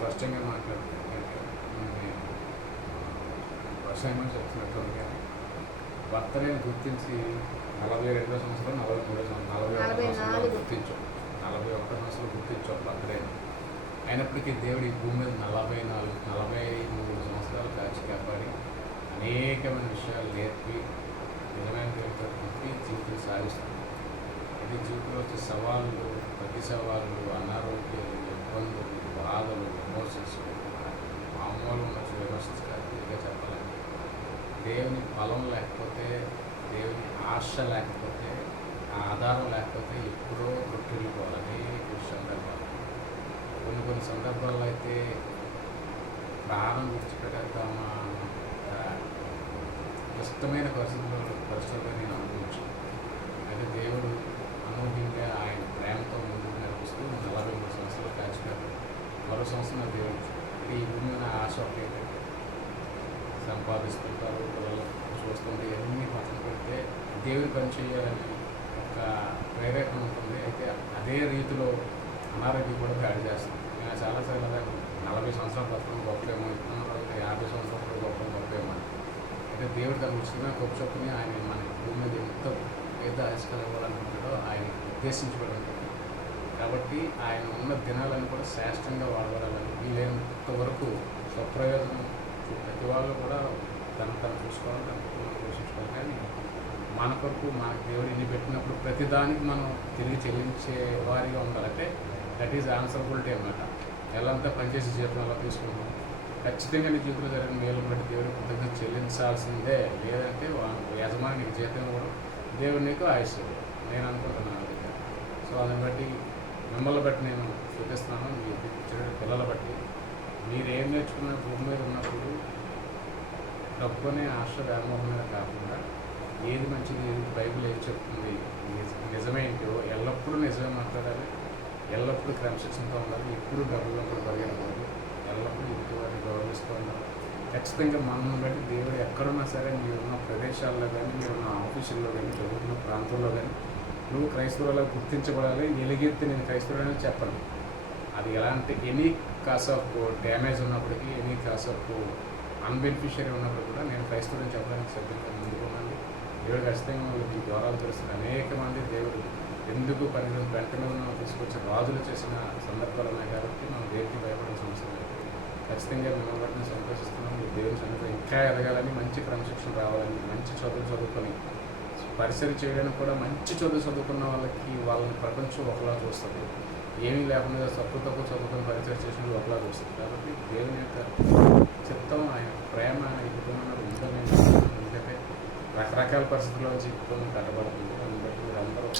స్పష్టంగా మాట్లాడుతాను. నేను వ్యవసాయం చెప్తున్నట్టు కానీ బర్త్డేని గుర్తించి 42వ సంవత్సరం, 43వ సంవత్సరం, 41 సంవత్సరాలు గుర్తించాం. 41 సంవత్సరాలు గుర్తించాం బర్త్డేని. అయినప్పటికీ దేవుడు ఈ భూమి మీద 43 సంవత్సరాలు కాచి కాపాడి అనేకమైన విషయాలు నేర్పి నిజమైన దేవుడితో జీవితం సాగిస్తుంది. ఇది జీవితంలో వచ్చే సవాళ్ళు, ప్రతి సవాళ్ళు, అనారోగ్యాలు, ఇబ్బందులు, బాధలు, ఎమోషన్స్ మామూలు ఉండొచ్చు. ఎమోషన్స్ కాదు, ఇదిగా చెప్పాలంటే దేవుని బలం లేకపోతే, దేవుని ఆశ లేకపోతే, ఆధారం లేకపోతే ఎప్పుడో రొట్టెళ్ళిపోవాలి. అనేక సందర్భాలు, కొన్ని సందర్భాల్లో అయితే ప్రాణం విడిచిపెట్టేద్దామా ఇష్టమైన పరిస్థితుల్లో నేను అనుభవించు. అయితే దేవుడు అనూహ్యంగా ఆయన ప్రేమతో ముందుకు నడిపిస్తూ 43 సంవత్సరాలు కాచినారు. మరో సంవత్సరం దేవుడు ఈ భూమి మీద ఆశ ఒకటి సంపాదిస్తుంటారు, పిల్లలు చూస్తుంటే ఎన్ని పక్కన పెడితే దేవుని పని చేయాలని ఒక ప్రేరేపణ ఉంటుంది. అయితే అదే రీతిలో అనారోగ్యం కూడా దాడి చేస్తుంది. నేను చాలాసార్లు 40 సంవత్సరాలు బతకడం గొప్పేమో, 50 సంవత్సరాలు కూడా గొప్పేమో. అయితే దేవుడు తన ఉచితమైన గొప్ప చొప్పుని ఆయన మనకి భూమి మీద ఎంత పేద ఆయుష్కాలు ఇవ్వాలనుకుంటాడో ఆయన ఉద్దేశించబడి ఉంటుంది. కాబట్టి ఆయన ఉన్న దినాలను కూడా శ్రేష్టంగా వాడబడాలని వీలైనంత వరకు స్వప్రయోజనం ప్రతి వాళ్ళు కూడా తను చూసుకోవాలి, తన కుటుంబాన్ని పోషించుకోవాలి. కానీ మన కొరకు మనకు దేవుడు ఇన్ని పెట్టినప్పుడు ప్రతిదానికి మనం తిరిగి చెల్లించే వారిగా ఉండాలి. అంటే దట్ ఈజ్ ఆన్సరబిలిటీ అన్నమాట. ఎలాంతా పనిచేసి జీవితం ఎలా తీసుకుంటాం, ఖచ్చితంగా నీ జీవితంలో జరిగిన మేలు బట్టి దేవుడికి కృతజ్ఞత చెల్లించాల్సిందే. లేదంటే యజమాని నీకు జీతం కూడా దేవుడు నీకు ఆయుష్ నేను అనుకుంటున్నాను దగ్గర. సో దాన్ని బట్టి మిమ్మల్ని బట్టి నేను చూపిస్తున్నాను, మీ పిల్లల బట్టి మీరు ఏం నేర్చుకున్న భూమి మీద ఉన్నప్పుడు డబ్బునే ఆశ వ్యామోహం మీద కాకుండా ఏది మంచిది, ఏది బైబిల్ ఏది చెప్తుంది, నిజమేంటో ఎల్లప్పుడూ నిజమే మాట్లాడాలి, ఎల్లప్పుడూ క్రమశిక్షణతో ఉండాలి, ఎప్పుడు డబ్బులు కూడా పరిగెనకూడదు, ఎల్లప్పుడూ ఇంటి వారిని గౌరవిస్తూ ఉండాలి. ఖచ్చితంగా మనల్ని బట్టి దేవుడు ఎక్కడున్నా సరే మీరున్న ప్రదేశాల్లో కానీ, మీరున్న ఆఫీసుల్లో కానీ, చదువుతున్న ప్రాంతంలో కానీ నువ్వు క్రైస్తవులలో గుర్తించబడాలి. ఎలుగెత్తి నేను క్రైస్తవులని చెప్పను. అది ఎలాంటి ఎనీ కాస్ ఆఫ్ డ్యామేజ్ ఉన్నప్పటికీ, ఎనీ కాస్ ఆఫ్ అన్బెనిఫిషియరీ ఉన్నప్పుడు కూడా నేను క్రైస్తవులని చెప్పడానికి సిద్ధంగా ముందుకున్నాను. దేవుడు ఖచ్చితంగా వాళ్ళకి ద్వారాలు తెలుస్తుంది. అనేక మంది దేవుడు ఎందుకు వెంటనే తీసుకొచ్చి రాజులు చేసిన సందర్భాలు ఉన్నాయి. కాబట్టి మనం దేనికి భయపడాల్సిన అవసరం లేదు. ఖచ్చితంగా మిమ్మల్ని బట్టి సంతోషిస్తున్నాం. మీరు దేవుని సన్నిధిలో ఇంకా ఎదగాలని, మంచి క్రమశిక్షణ రావాలని, మంచి చదువుకొని పరిసరి చేయడానికి కూడా మంచి చదువుకున్న వాళ్ళని ప్రపంచం ఒకలా చూస్తుంది. ఏమీ లేకుండా తక్కువ చదువుకొని పరిచయం చేసిన ఒకలా చూస్తుంది. కాబట్టి దేవుని యొక్క చిత్తం, ఆయన ప్రేమ ఈ కుటుంబంలో ఉందని ఎందుకంటే రకరకాల పరిస్థితుల్లో వచ్చి కుటుంబం కట్టబడుతుంది. దాన్ని బట్టి మీరు అందరూ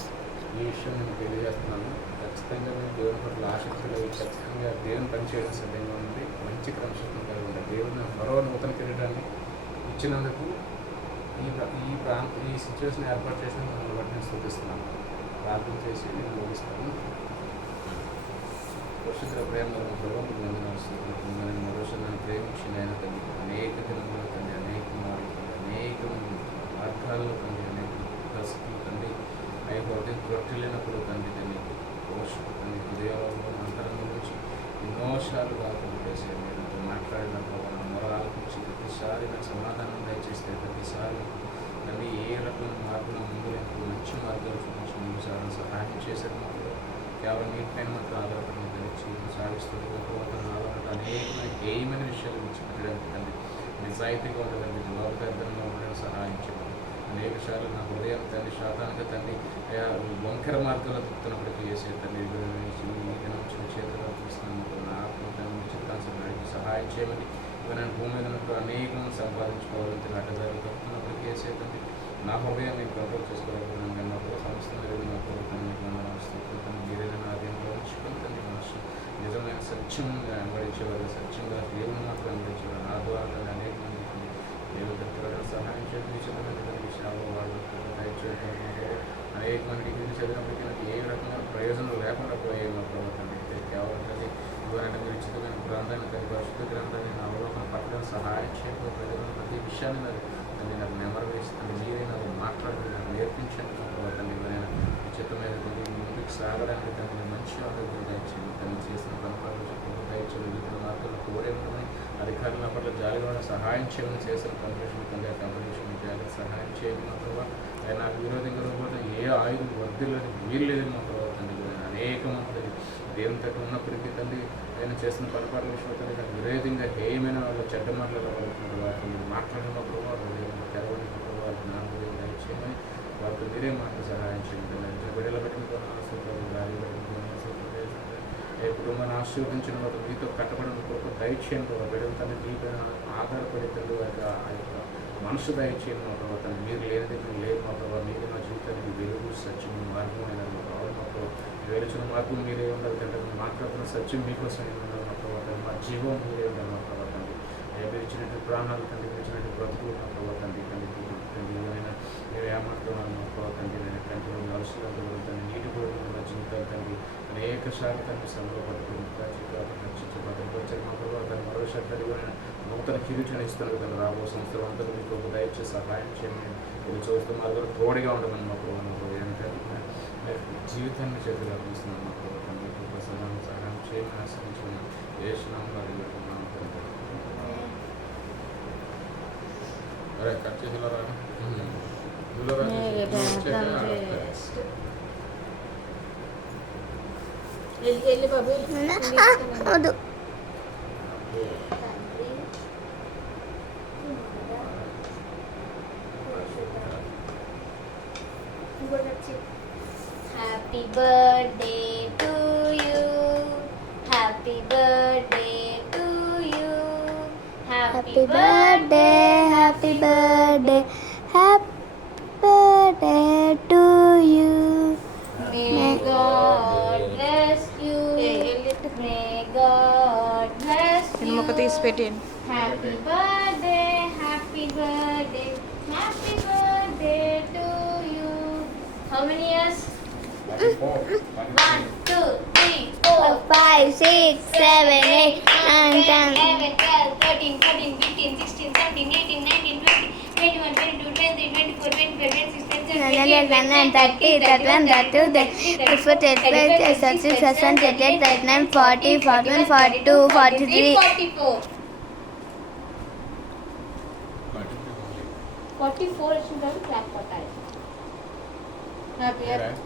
ఈ విషయం నేను తెలియజేస్తున్నాను. ఖచ్చితంగా నేను దేవుని పట్ల ఆసక్తులు, ఖచ్చితంగా దేవుని పని చేయడం సిద్ధంగా ఉంది. మంచి క్రమశిక్షణ కలిగి ఉంటాయి. దేవుని మరో నూతన కిరీటాన్ని ఇచ్చినందుకు ఈ సిచ్యువేషన్ ఏర్పాటు చేసిన దాన్ని బట్టి నేను స్థుతిస్తున్నాను. ప్రార్థన చేసి నేను ముగిస్తాను. పరిశుద్ధ ప్రేమలో ప్రభుత్వం మరోసారి నన్ను ప్రేమించింది ఆయన తండ్రి. అనేక దినములు తండ్రి, అనేక అనేక మార్గాల్లో తండ్రి, అనేక పరిస్థితులు తండ్రి, రొట్టెలినప్పుడు తండ్రి పోషణ తండ్రి హృదయంలో అంతరంగం నుంచి ఎన్నోసార్లు చేసే మీరు మాట్లాడినప్పుడు మొరాలకి ప్రతిసారి నాకు సమాధానం దయచేస్తే, ప్రతిసారి తండ్రి ఏ రకమైన మార్గం ముందు మంచి మార్గాలు చూపించి ముందు సాగడం సహాయం చేసేటప్పుడు కేవలం మీ పైన మాత్రం ఆధారపడిన జీవితం సాగిస్తుంది. అనేకమైన విషయాలు విడిచిపెట్టడానికి తండ్రి నిజాయితీగా ఉండదండి, జవాబుదారితనంగా ఉండడం సహాయం చేయండి. అనేక సార్లు నా హృదయం తండ్రి శాతానికి తండ్రి వంకర మార్గాల్లో తిప్పుతున్నప్పటికీ చేసే తండ్రి చిన్న చేతుల్లో చూస్తున్నాను. నా ఆత్మ తండ్రి చిత్తాన్ని సహాయం చేయమని నేను భూమి మీద అనేకం సంపాదించుకోవాలని అడ్డదారులు తప్పుతున్నప్పటికీ చేసే తండ్రి నా హృదయం నేను కంట్రోల్ చేసుకోలేకపోతున్నాను. నా కూడా సంస్థ మీరైనా నా దేంట్లో ఉంచుకొని తండ్రి మనసు నిజమైన సత్యంగా వెంబడించేవారు, సత్యంగా దేవుని మాత్రం వెంబడించేవారు. నా ద్వారా తండ్రి అనేక మంది దేవుడు దగ్గర సహాయం చేయడం నిశ్చితమైన సేవ వాళ్ళు దయచేయడం. అనేక మంది డిగ్రీలు చదివినప్పటికీ నాకు ఏ రకమైన ప్రయోజనం లేకుండా పోయేమో ప్రభుత్వం కేవలం తండ్రి ఇవ్వాలంటే మీరు నిశ్చితమైన గ్రంథాన్ని తండ్రి పరిశుద్ధ గ్రంథాన్ని అవలోకన పట్టడం సహాయం చేయడం. ప్రతి విషయాన్ని తండ్రి నాకు నెమరు వేస్తుంది. మీరే నాకు మాట్లాడి నాకు నేర్పించండి ప్రభుత్వం. ఎవరైనా నిశ్చితమైన ముందుకు సాగడానికి తండ్రి మంచి ఆరోగ్యం దయచేయండి. తను చేసిన పనులు దయచేయండి. తోడే ఉండమని అధికారుల పట్ల జాలిగా సహాయం చేయమని చేసిన కంపెనీషన్ తండ్రి కంపెనీషన్ జాలికి సహాయం చేయడం మా ప్రభావ ఆయన నాకు విరోధంగా రూపంలో ఏ ఆయుధం వర్ధిల్లని వీలు లేదని మా ప్రభావ తండ్రి అనేక మంది దేవుని తట్టు ఉన్నప్పటికీ తండ్రి ఆయన చేసిన పొరపాటు విషయంలో తండ్రి నాకు విరోధంగా హేయమైన వాళ్ళు చెడ్డ మాట్లాడగలుగుతున్నారు వాటిని మాట్లాడిన మా ప్రభావ తెరవని మా ప్రభావ జ్ఞానం దయచేయమని వారికి మీరే మాకు సహాయం చేయండి బిడ్డల పెట్టుకుని ఏ కుటుంబాన్ని ఆశీర్వదించిన వారు మీతో కట్టబడిన కొరకు దయచేయండి బిడ్డలు తన మీపైన ఆధారపడి తండ్రి ఆ యొక్క మనసు దయచేయండి మా ప్రభావ తను మీరు లేనిది మీరు లేదు మా ప్రభావ మీరు మా జీవితానికి వెలుగు సత్యం మార్గం అయిన మా ప్రభావ మా ప్రభావ వెలుచిన మార్గం మీరే ఉండాలి తండ్రి మాట్లాడుతున్న సత్యం మీకోసం ఉండాలి మా ప్రభావ మా జీవం మీరే ఉండాలి మా ప్రభావ తండ్రి మీరు ఇచ్చినట్టు ప్రాణాలు తండ్రి మీరు ఇచ్చినట్టు బ్రతుకులు మా ప్రభావ తండ్రి తండ్రి మీరు ఏమంటున్నారు మా ప్రభావ తండ్రి నేను తండ్రి అవసరాలు తండ్రి నీటి కూడా మా జీవితాలు తండ్రి అనేక సార్లు తండ్రి శ్రమలో పట్టుకుని రక్షించి భద్రపరిచారు మా ప్రభావ తను మరోసారి తండ్రి నూతన కిరీటాన్ని ఇస్తున్నారు తను రాబో సంవత్సరం అందరూ మీకు ఒక దయచేసి సహాయం చేయమని ఇది చూస్తూ మా దగ్గర తోడుగా ఉండమని మా ప్రభావ మా ప్రభావ జీవితాన్ని చేతులు అర్పిస్తున్నాను మా ప్రభావ తండ్రి సహాయం చేయమని ఆశ్రయించమని చేసినాము అది పెట్టుకున్నాము తండ్రి అరే కట్ చేతిలో రా వెళ్ళి బాబు వద్దు happy birthday to you happy birthday to you happy birthday happy birthday happy birthday to you May God bless you. May God bless you. ఒక తీసి పెట్టేయండి. Happy birthday, happy birthday, happy birthday to you. How many years? 1, 2, 3, 4, 5, 6, 7, 8, 9, 10. 11, 12, 13, 14, 15, 16, 17, 18, 19, 20, 21, 22, 23, 24, 25, 26, 27, 28, 29, 30, 31, 32, 33, 34, 40, 41, 42, 43, 44. 44 వచ్చిన clap కొట్టాలి. Happy Right.